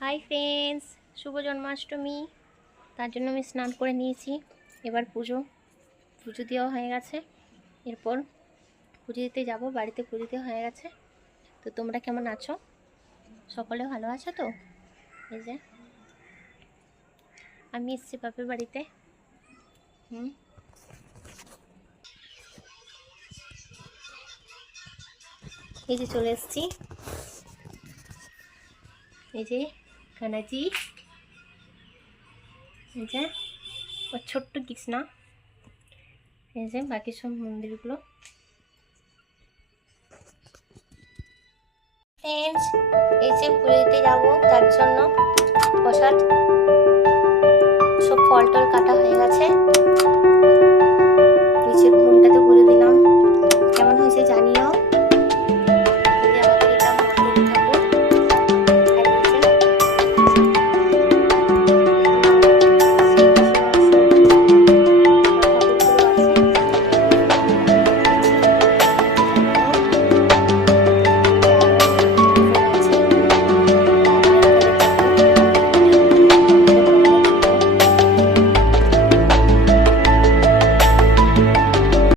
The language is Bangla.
হাই ফ্রেন্ডস, শুভ জন্মাষ্টমী। তার জন্য আমি স্নান করে নিয়েছি। এবার পুজো দেওয়া হয়ে গেছে। এরপর পুজো দিতে যাব, বাড়িতে পুজো দেওয়া হয়ে গেছে। তো তোমরা কেমন আছো? সকলে ভালো আছো তো? এই যে আমি এসেছি বাপের বাড়িতে। এই যে চলে এসেছি। এই যে কানাজি, এই যে ও ছোট্ট কৃষ্ণা, এই যে বাকি সব মন্দিরগুলো। ফ্রেন্ডস, এই যে পুজো দিতে যাবো, তার জন্য প্রসাদ সব ফল টল কাটা হয়ে গেছে।